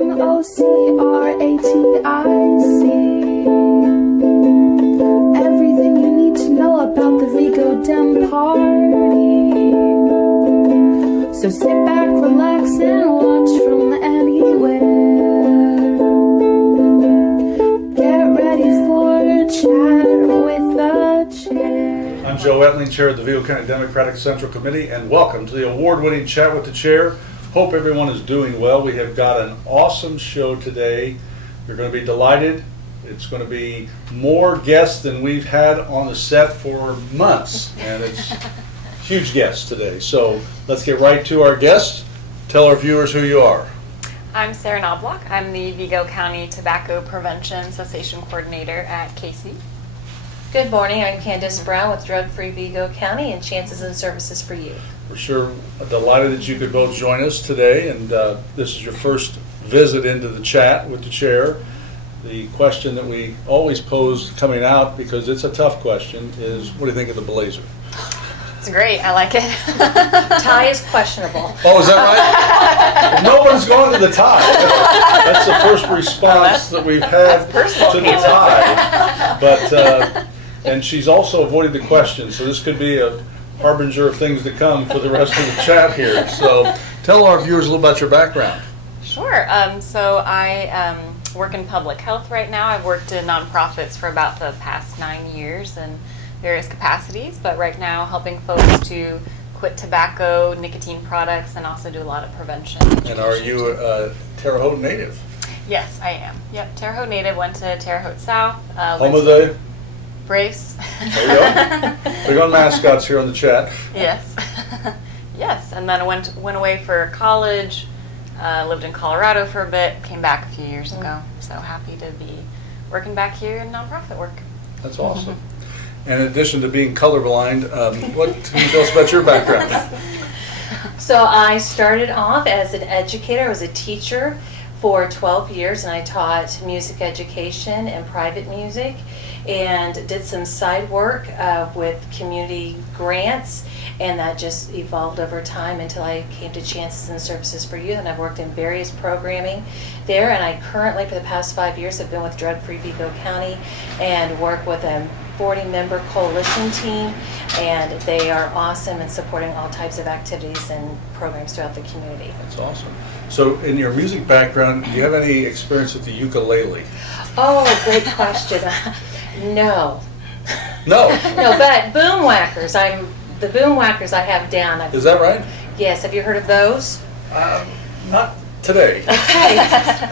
Everything you need to know about the Vigo Dem Party. So sit back, relax, and watch from anywhere. Get ready for a chat with the chair. I'm Joe Etling, Chair of the Vigo County Democratic Central Committee, and welcome to the award-winning Chat with the Chair. Hope everyone is doing well. We have got an awesome show today. You're going to be delighted. It's going to be more guests than we've had on the set for months, and it's huge guests today. So let's get right to our guests. Tell our viewers who you are. I'm Sarah Knoblock. I'm the Vigo County Tobacco Prevention Cessation Coordinator at CASY. Good morning, I'm Kandace Brown with Drug Free Vigo County and Chances and Services for You. We're sure delighted that you could both join us today, and this is your first visit into the chat with the chair. The question that we always pose coming out, because it's a tough question, is what do you think of the blazer? It's great. I like it. Tie is questionable. Oh, is that right? No one's gone to the tie. That's the first response that we've had to the tie. But and she's also avoided the question, so this could be a harbinger of things to come for the rest of the chat here. So tell our viewers a little about your background. Sure. So I work in public health right now. I've worked in nonprofits for about the past 9 years in various capacities, but right now helping folks to quit tobacco, nicotine products, and also do a lot of prevention. And are you a Terre Haute native? Yes, I am. Yep, Terre Haute native, went to Terre Haute South. Home of the Braves. There you go. Big on mascots here on the chat. Yes. Yes, and then I went away for college, lived in Colorado for a bit, came back a few years ago. So happy to be working back here in nonprofit work. That's awesome. And in addition to being colorblind, what can you tell us about your background? So I started off as an educator. I was a teacher for 12 years and I taught music education and private music and did some side work with community grants, and that just evolved over time until I came to Chances and Services for Youth, and I've worked in various programming there, and I currently for the past 5 years have been with Drug Free Vigo County and work with a 40-member coalition team, and they are awesome in supporting all types of activities and programs throughout the community. That's awesome. So in your music background, do you have any experience with the ukulele? Oh, great question. No. No. No, but boom whackers. The boom whackers I have down. Is that right? Yes. Have you heard of those? Not today. Okay.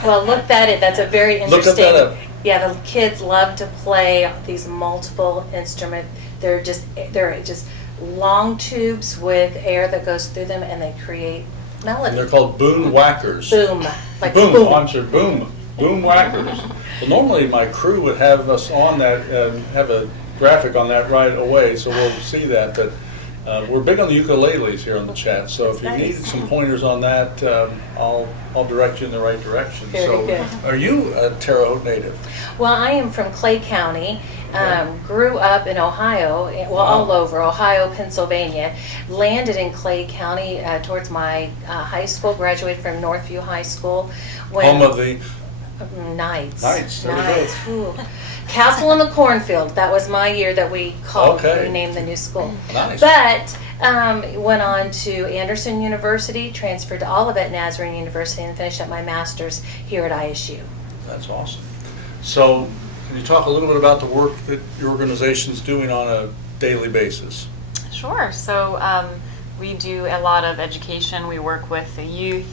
Well, look that up. That's a very interesting. Look that up. Yeah, the kids love to play these multiple instruments. They're just long tubes with air that goes through them, and they create melody. And they're called boom whackers. Boom, like boom. boom. Oh, I'm sorry, boom whackers. Well, normally my crew would have us on that, have a graphic on that right away, so we'll see that. But we're big on the ukuleles here on the chat, so if you need some pointers on that, I'll direct you in the right direction. Very good. Are you a Terre Haute native? Well, I am from Clay County. Grew up in Ohio, all over Ohio, Pennsylvania. Landed in Clay County towards my high school. Graduated from Northview High School. Home of the Knights. Knights. There we go. Castle in the Cornfield. That was my year that we called. Okay. We named the new school. Nice. But went on to Anderson University, transferred to Olivet Nazarene University, and finished up my master's here at ISU. That's awesome. So, can you talk a little bit about the work that your organization's doing on a daily basis? Sure. So we do a lot of education. We work with the youth,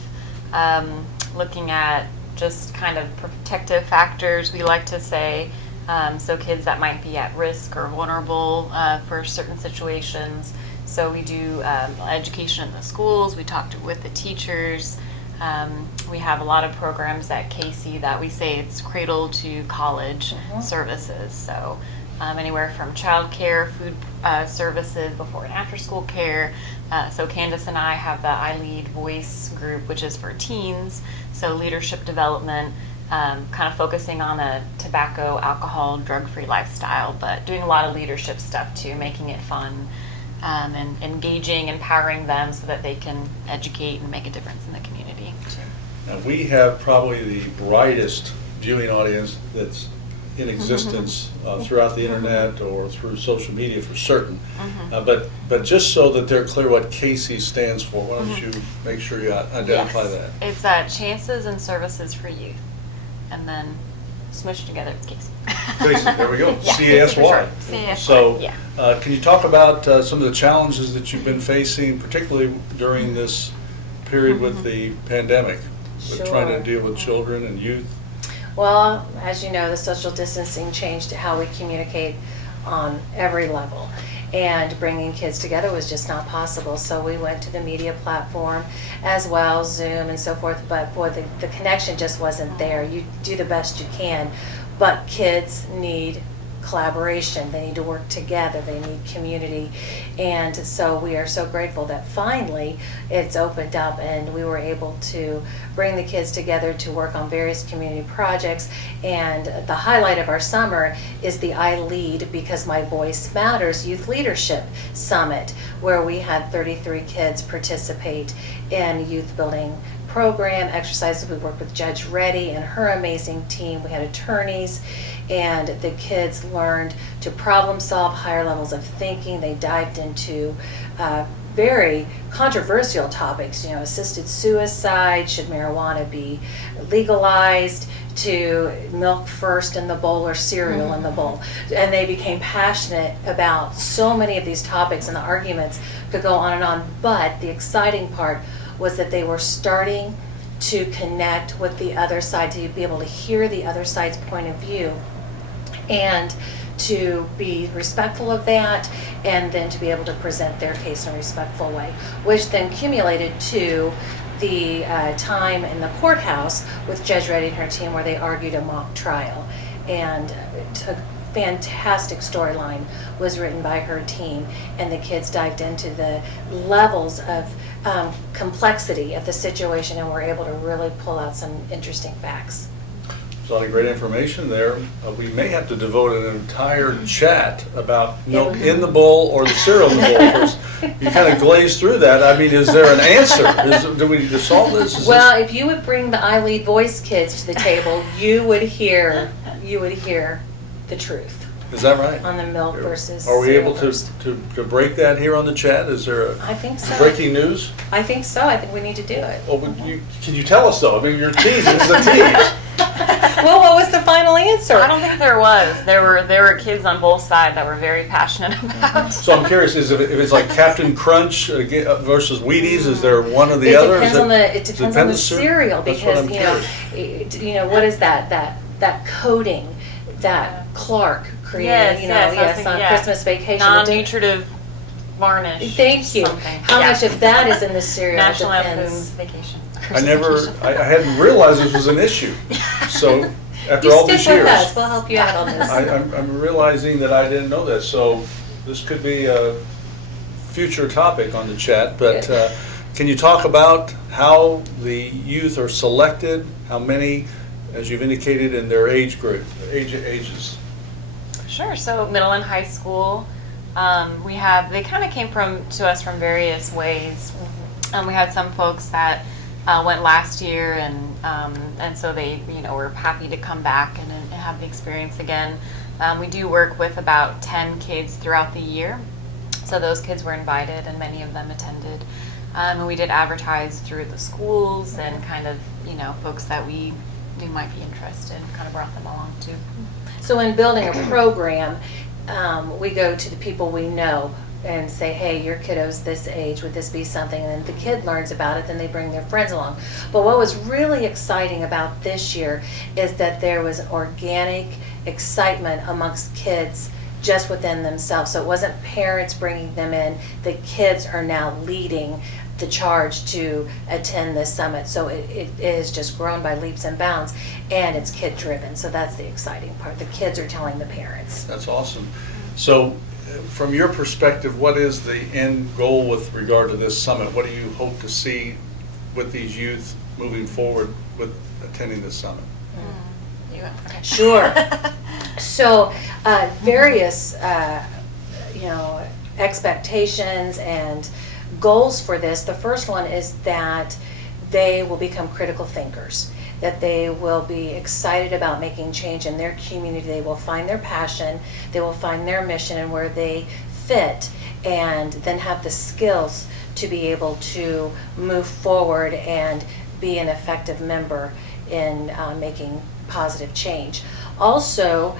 looking at just kind of protective factors, we like to say. So kids that might be at risk or vulnerable for certain situations. So we do education in the schools. We talk with the teachers. We have a lot of programs at CASY that we say it's cradle to college services. So anywhere from child care, food services, before and after school care. So Candace and I have the I Lead Voice group, which is for teens. So leadership development, kind of focusing on a tobacco, alcohol, drug-free lifestyle, but doing a lot of leadership stuff too, making it fun and engaging, empowering them so that they can educate and make a difference in the community too. Now, we have probably the brightest viewing audience that's in existence throughout the internet or through social media for certain. But just so that they're clear what CASY stands for, why don't you make sure you identify that? It's Chances and Services for Youth, and then smushed together it's CASY. CASY, there we go, Yeah, CASY. CASY, So, yeah. can you talk about some of the challenges that you've been facing, particularly during this period with the pandemic, with trying to deal with children and youth? Well, as you know, the social distancing changed how we communicate on every level. And bringing kids together was just not possible. So we went to the media platform as well, Zoom and so forth. But boy, the connection just wasn't there. You do the best you can, but kids need collaboration. They need to work together. They need community. And so we are so grateful that finally it's opened up and we were able to bring the kids together to work on various community projects. And the highlight of our summer is the I Lead Because My Voice Matters Youth Leadership Summit, where we had 33 kids participate in youth building program exercises. We worked with Judge Reddy and her amazing team. We had attorneys, and the kids learned to problem solve, higher levels of thinking. They dived into very controversial topics, assisted suicide, should marijuana be legalized, to milk first in the bowl or cereal in the bowl. And they became passionate about so many of these topics, and the arguments could go on and on. But the exciting part was that they were starting to connect with the other side, to be able to hear the other side's point of view, and to be respectful of that, and then to be able to present their case in a respectful way, which then accumulated to the time in the courthouse with Judge Reddy and her team, where they argued a mock trial. And a fantastic storyline was written by her team, and the kids dived into the levels of complexity of the situation and were able to really pull out some interesting facts. There's a lot of great information there. We may have to devote an entire chat about milk in the bowl or the cereal in the bowl. Of course, you kind of glaze through that. I mean, is there an answer? Do we need to solve this? Well, if you would bring the I Lead Voice kids to the table, you would hear the truth. Is that right? On the milk versus Are we cereal able first. to break that here on the chat? Is there I think so. breaking news? I think so. I think we need to do it. Oh, but can you tell us though? I mean, you're teasing. This is a tease. Well, what was the final answer? I don't think there was. There were kids on both sides that were very passionate about. So I'm curious, if it's like Captain Crunch versus Wheaties, is there one or the It other? depends on the cereal, That's what I'm because curious. what is that coating that Clark created? Yes, on Christmas Vacation. Non-nutritive varnish. Thank you. Something. How much of that is in the cereal? National depends. Lampoon's Vacation. I hadn't realized this was an issue. So after You all stick these with years, us. We'll help you out on this. I'm realizing that I didn't know that. So this could be a future topic on the chat. But can you talk about how the youth are selected? How many, as you've indicated, in their age group, ages? Sure. So middle and high school, they kind of came to us from various ways. We had some folks that went last year, and so they were happy to come back and have the experience again. We do work with about 10 kids throughout the year, so those kids were invited, and many of them attended. And we did advertise through the schools and kind of folks that we knew might be interested, kind of brought them along too. So in building a program, we go to the people we know and say, hey, your kiddo's this age, would this be something? And then the kid learns about it, then they bring their friends along. But what was really exciting about this year is that there was an organic excitement amongst kids just within themselves. So it wasn't parents bringing them in, the kids are now leading the charge to attend this summit. So it is just grown by leaps and bounds, and it's kid driven. So that's the exciting part. The kids are telling the parents. That's awesome. So from your perspective, what is the end goal with regard to this summit? What do you hope to see with these youth moving forward with attending this summit? Okay. Sure. So various expectations and goals for this. The first one is that they will become critical thinkers, that they will be excited about making change in their community. They will find their passion, they will find their mission and where they fit, and then have the skills to be able to move forward and be an effective member in making positive change. Also,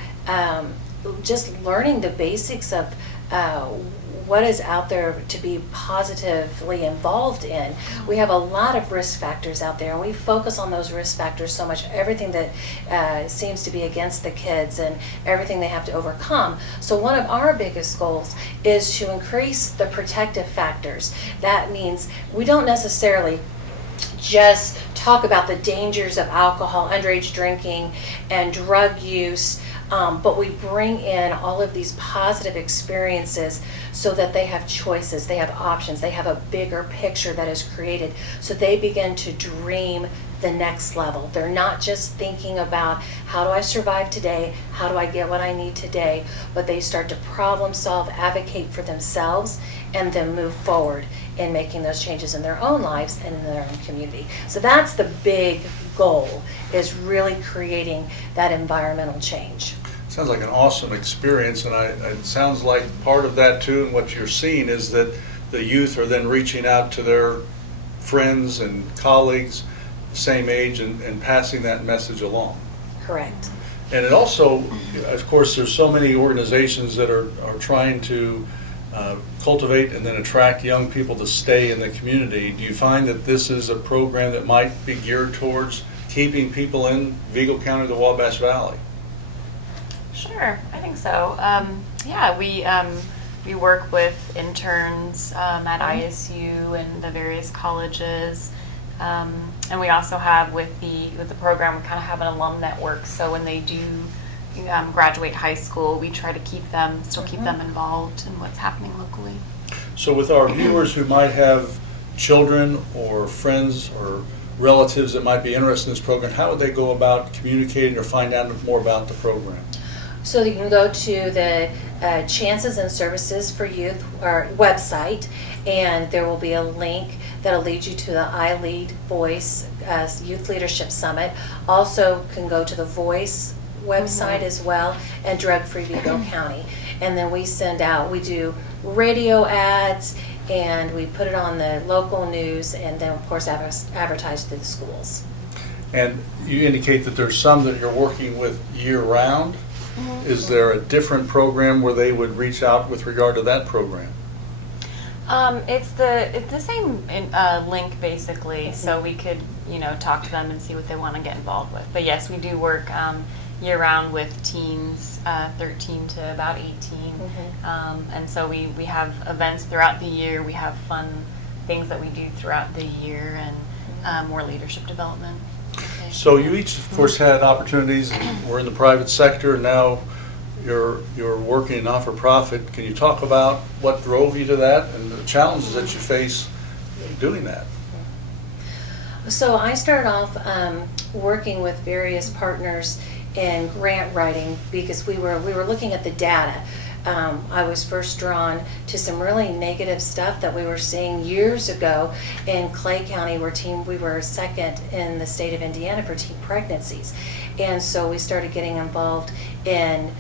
just learning the basics of what is out there to be positively involved in. We have a lot of risk factors out there, and we focus on those risk factors so much, everything that seems to be against the kids and everything they have to overcome. So one of our biggest goals is to increase the protective factors. That means we don't necessarily just talk about the dangers of alcohol, underage drinking, and drug use, but we bring in all of these positive experiences so that they have choices, they have options, they have a bigger picture that is created, so they begin to dream the next level. They're not just thinking about how do I survive today, how do I get what I need today, but they start to problem solve, advocate for themselves, and then move forward in making those changes in their own lives and in their own community. So that's the big goal, is really creating that environmental change. Sounds like an awesome experience, and it sounds like part of that too, and what you're seeing is that the youth are then reaching out to their friends and colleagues the same age and passing that message along. Correct. And it also, of course, there's so many organizations that are trying to cultivate and then attract young people to stay in the community. Do you find that this is a program that might be geared towards keeping people in Vigo County or the Wabash Valley? Sure, I think so. Yeah, we work with interns at ISU and the various colleges, and we also have with the program, we kind of have an alum network. So when they do graduate high school, we try to keep them involved in what's happening locally. So with our viewers who might have children or friends or relatives that might be interested in this program, how would they go about communicating or find out more about the program? So you can go to the Chances and Services for Youth or website, and there will be a link that'll lead you to the I Lead Voice Youth Leadership Summit. Also can go to the Voice website as well, and Drug Free Vigo County. And then we do radio ads, and we put it on the local news, and then of course advertise through the schools. And you indicate that there's some that you're working with year-round. Is there a different program where they would reach out with regard to that program? It's the same link basically, so we could talk to them and see what they want to get involved with. But yes, we do work year-round with teens 13 to about 18, and so we have events throughout the year. We have fun things that we do throughout the year, and more leadership development. So you each, of course, had opportunities, and we're in the private sector, and now you're working in not-for-profit. Can you talk about what drove you to that and the challenges that you face doing that? So I started off working with various partners in grant writing because we were looking at the data. I was first drawn to some really negative stuff that we were seeing years ago in Clay County, where we were second in the state of Indiana for teen pregnancies. And so we started getting involved in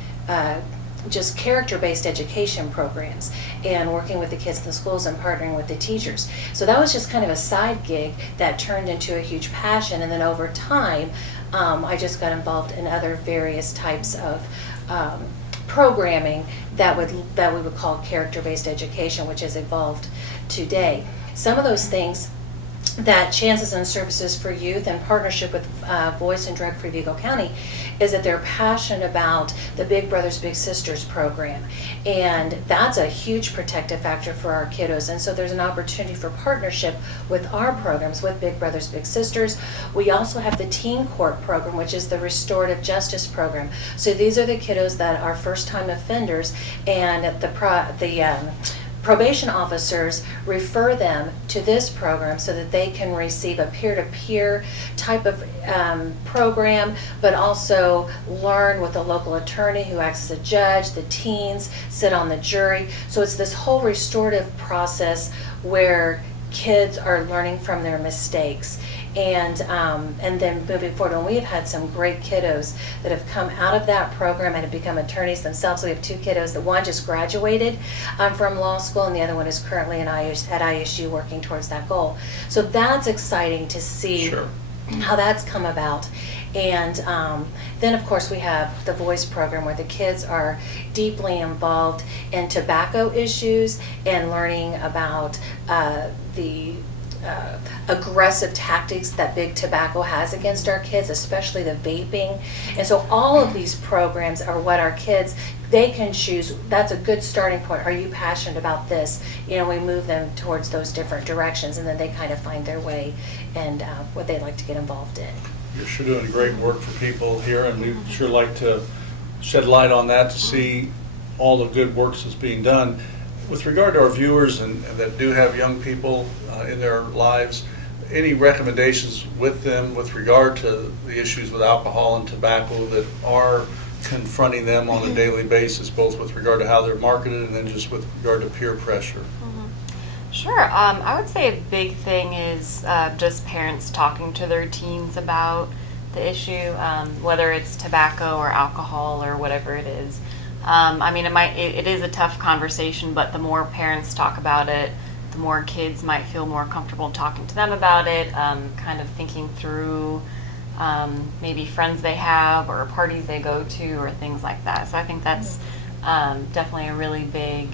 just character-based education programs and working with the kids in the schools and partnering with the teachers. So that was just kind of a side gig that turned into a huge passion, and then over time I just got involved in other various types of programming that we would call character-based education, which has evolved today. Some of those things that Chances and Services for Youth in partnership with Voice and Drug Free Vigo County is that they're passionate about the Big Brothers Big Sisters program, and that's a huge protective factor for our kiddos. And so there's an opportunity for partnership with our programs with Big Brothers Big Sisters. We also have the Teen Court program, which is the restorative justice program. So these are the kiddos that are first-time offenders, and the probation officers refer them to this program so that they can receive a peer-to-peer type of program, but also learn with a local attorney who acts as a judge. The teens sit on the jury. So it's this whole restorative process where kids are learning from their mistakes And then moving forward, and we have had some great kiddos that have come out of that program and have become attorneys themselves. We have 2 kiddos. The one just graduated from law school, and the other one is currently at ISU working towards that goal. So that's exciting to see. Sure. How that's come about. And then of course we have the voice program where the kids are deeply involved in tobacco issues and learning about the aggressive tactics that big tobacco has against our kids, especially the vaping. And so all of these programs are what our kids, they can choose. That's a good starting point. Are you passionate about this? We move them towards those different directions, and then they kind of find their way and what they'd like to get involved in. You're sure doing great work for people here, and we'd sure like to shed light on that to see all the good work that's being done. With regard to our viewers and that do have young people in their lives, any recommendations with them with regard to the issues with alcohol and tobacco that are confronting them on a daily basis, both with regard to how they're marketed and then just with regard to peer pressure? Sure. I would say a big thing is just parents talking to their teens about the issue, whether it's tobacco or alcohol or whatever it is. I mean, it is a tough conversation, but the more parents talk about it, the more kids might feel more comfortable talking to them about it, kind of thinking through maybe friends they have or parties they go to or things like that. So I think that's definitely a really big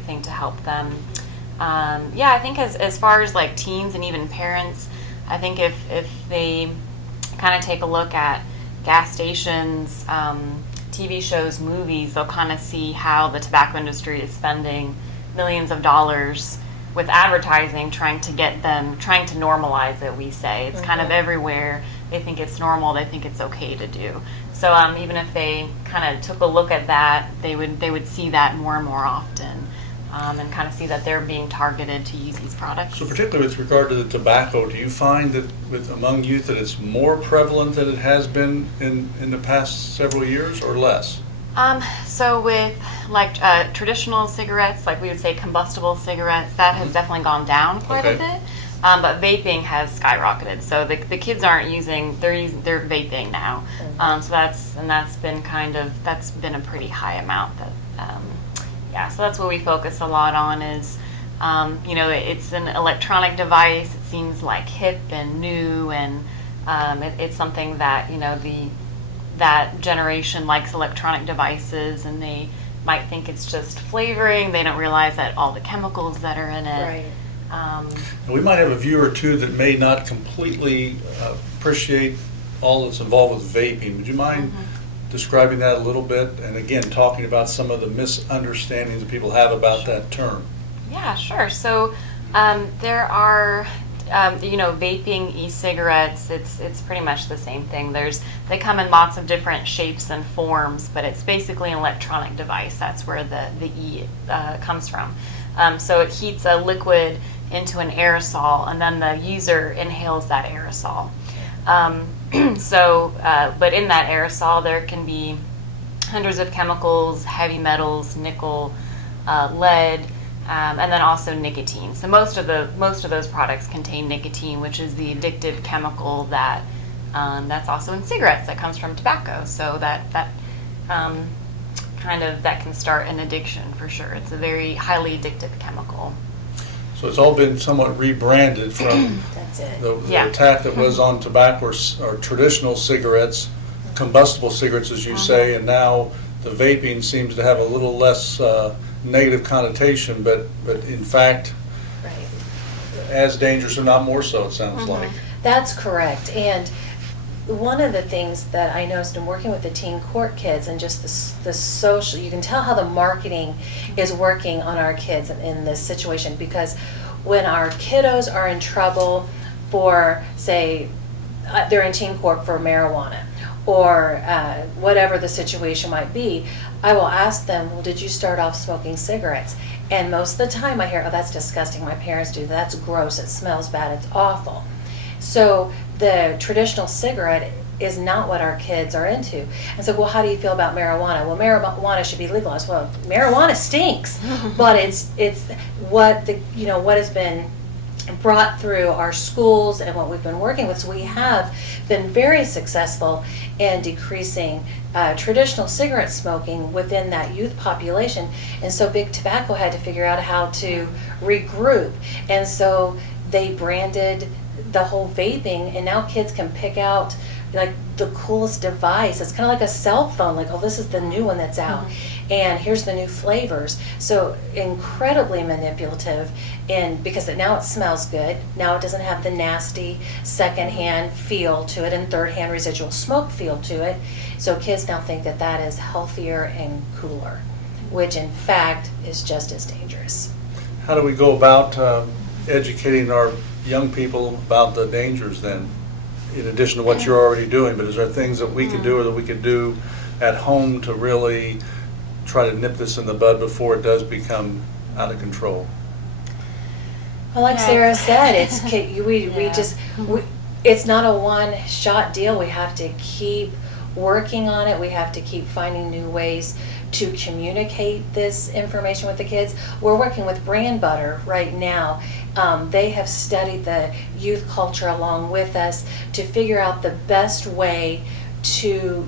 thing to help them. Yeah, I think as far as like teens and even parents, I think if they kind of take a look at gas stations, TV shows, movies, they'll kind of see how the tobacco industry is spending millions of dollars with advertising, trying to normalize it, we say. It's kind of everywhere. They think it's normal, they think it's okay to do. So even if they kind of took a look at that, they would see that more and more often. And kind of see that they're being targeted to use these products. So particularly with regard to the tobacco, do you find that among youth that it's more prevalent than it has been in the past several years or less? So with like traditional cigarettes, like we would say combustible cigarettes, that has definitely gone down quite a bit. But vaping has skyrocketed. So the kids aren't using, they're vaping now. So that's been a pretty high amount that so that's what we focus a lot on is, it's an electronic device. It seems like hip and new, and it's something that, that generation likes electronic devices, and they might think it's just flavoring. They don't realize that all the chemicals that are in it. Right. We might have a viewer or two that may not completely appreciate all that's involved with vaping. Would you mind describing that a little bit, and again talking about some of the misunderstandings that people have about that term? Yeah, sure. So there are vaping, e-cigarettes. It's pretty much the same thing. They come in lots of different shapes and forms, but it's basically an electronic device. That's where the E comes from. So it heats a liquid into an aerosol, and then the user inhales that aerosol. But in that aerosol, there can be hundreds of chemicals, heavy metals, nickel, lead, and then also nicotine. So most of those products contain nicotine, which is the addictive chemical that's also in cigarettes that comes from tobacco. So that can start an addiction for sure. It's a very highly addictive chemical. So it's all been somewhat rebranded from That's it. the attack that was on tobacco or traditional cigarettes, combustible cigarettes as you say, and now the vaping seems to have a little less negative connotation, but in fact as dangerous, if not more so, it sounds like. That's correct. And one of the things that I noticed in working with the teen court kids and just the social, you can tell how the marketing is working on our kids in this situation, because when our kiddos are in trouble for, say, they're in teen court for marijuana or whatever the situation might be, I will ask them, well, did you start off smoking cigarettes? And most of the time I hear, oh, that's disgusting, my parents do, that's gross, it smells bad, it's awful. So the traditional cigarette is not what our kids are into. And so, well, how do you feel about marijuana? Well, marijuana should be legalized. Well, marijuana stinks, but it's what has been brought through our schools and what we've been working with. So we have been very successful in decreasing traditional cigarette smoking within that youth population. And so Big Tobacco had to figure out how to regroup. And so they branded the whole vaping, and now kids can pick out like the coolest device. It's kind of like a cell phone, like, oh, this is the new one that's out. And here's the new flavors. So incredibly manipulative, and because now it smells good. Now it doesn't have the nasty secondhand feel to it and third-hand residual smoke feel to it. So kids now think that that is healthier and cooler, which in fact is just as dangerous. How do we go about educating our young people about the dangers then, in addition to what you're already doing? But is there things that we could do or that we could do at home to really try to nip this in the bud before it does become out of control? Well, like Sarah said, it's it's not a one-shot deal. We have to keep working on it. We have to keep finding new ways to communicate this information with the kids. We're working with Brand Butter right now. They have studied the youth culture along with us to figure out the best way to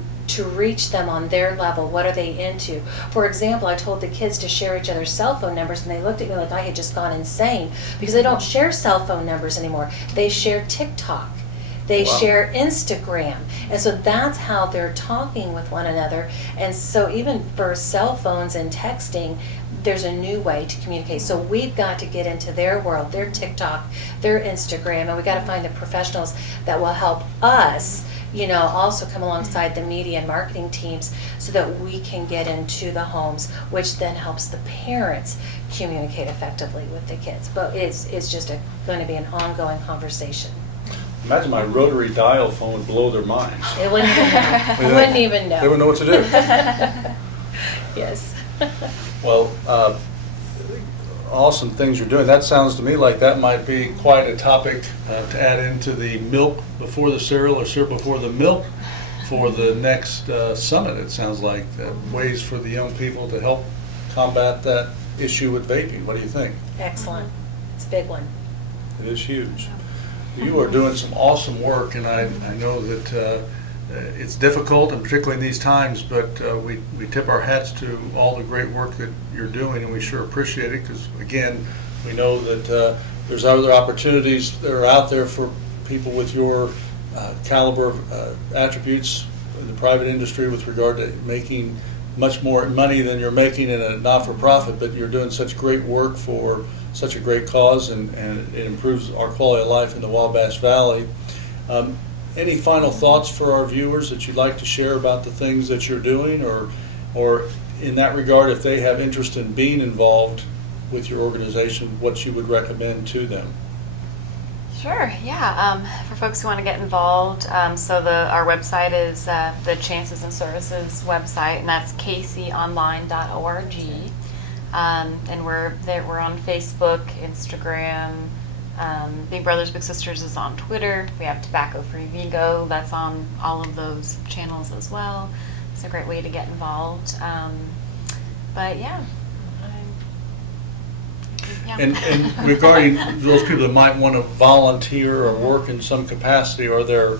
reach them on their level. What are they into? For example, I told the kids to share each other's cell phone numbers, and they looked at me like I had just gone insane, because they don't share cell phone numbers anymore. They share TikTok. They share Instagram. And so that's how they're talking with one another. And so even for cell phones and texting, there's a new way to communicate. So we've got to get into their world, their TikTok, their Instagram, and we got to find the professionals that will help us, also come alongside the media and marketing teams so that we can get into the homes, which then helps the parents communicate effectively with the kids. But it's just going to be an ongoing conversation. Imagine my rotary dial phone would blow their minds. It wouldn't even know. It wouldn't even know. They wouldn't know what to do. Yes. Well, awesome things you're doing. That sounds to me like that might be quite a topic to add into the milk before the cereal or cereal before the milk for the next summit. It sounds like ways for the young people to help combat that issue with vaping. What do you think? Excellent. It's a big one. It is huge. You are doing some awesome work, and I know that it's difficult, and particularly in these times, but we tip our hats to all the great work that you're doing, and we sure appreciate it, because again, we know that there's other opportunities that are out there for people with your caliber of attributes in the private industry with regard to making much more money than you're making in a not-for-profit, but you're doing such great work for such a great cause, and it improves our quality of life in the Wabash Valley. Any final thoughts for our viewers that you'd like to share about the things that you're doing, or in that regard, if they have interest in being involved with your organization, what you would recommend to them? Sure, yeah. For folks who want to get involved, our website is the Chances and Services website, and that's casyonline.org. And we're on Facebook, Instagram. Big Brothers Big Sisters is on Twitter. We have Tobacco Free Vigo. That's on all of those channels as well. It's a great way to get involved. But yeah. And regarding those people that might want to volunteer or work in some capacity, are there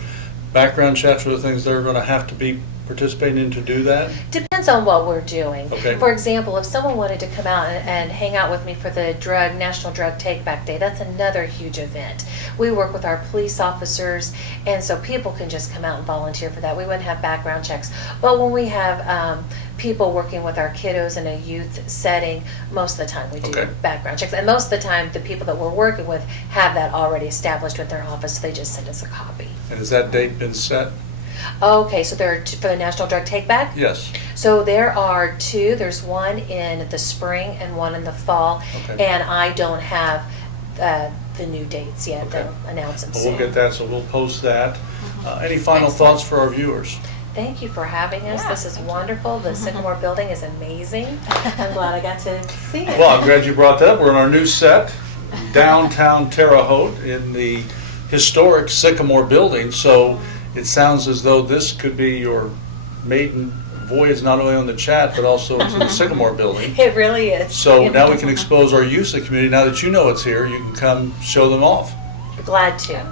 background checks or the things they're going to have to be participating in to do that? Depends on what we're doing. Okay. For example, if someone wanted to come out and hang out with me for the National Drug Take Back Day, that's another huge event. We work with our police officers, and so people can just come out and volunteer for that. We wouldn't have background checks. But when we have people working with our kiddos in a youth setting, most of the time we do background checks. And most of the time, the people that we're working with have that already established with their office, so they just send us a copy. And has that date been set? Okay, so there are for the National Drug Take Back? Yes. So there are two. There's one in the spring and one in the fall. Okay. And I don't have the new dates yet. Okay. They'll announce them Well, soon. we'll get that, so we'll post that. Any final thoughts for our viewers? Thank you for having us. This is wonderful. The Sycamore building is amazing. I'm glad I got to see it. Well, I'm glad you brought that. We're in our new set, downtown Terre Haute, in the historic Sycamore building. So it sounds as though this could be your maiden voyage not only on the chat, but also to the Sycamore building. It really is. So now we can expose our youth to the community. Now that you know it's here, you can come show them off. Glad to.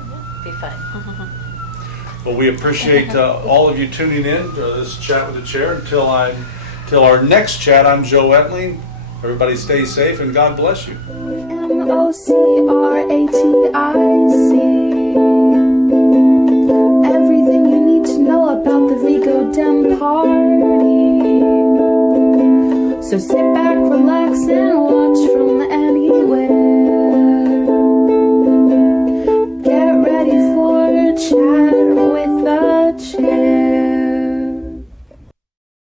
Be fun. Well, we appreciate all of you tuning in to this chat with the chair. Until our next chat, I'm Joe Etling. Everybody stay safe and God bless you. MOCRATIC. Everything you need to know about the Vigo Dem party. So sit back, relax, and watch.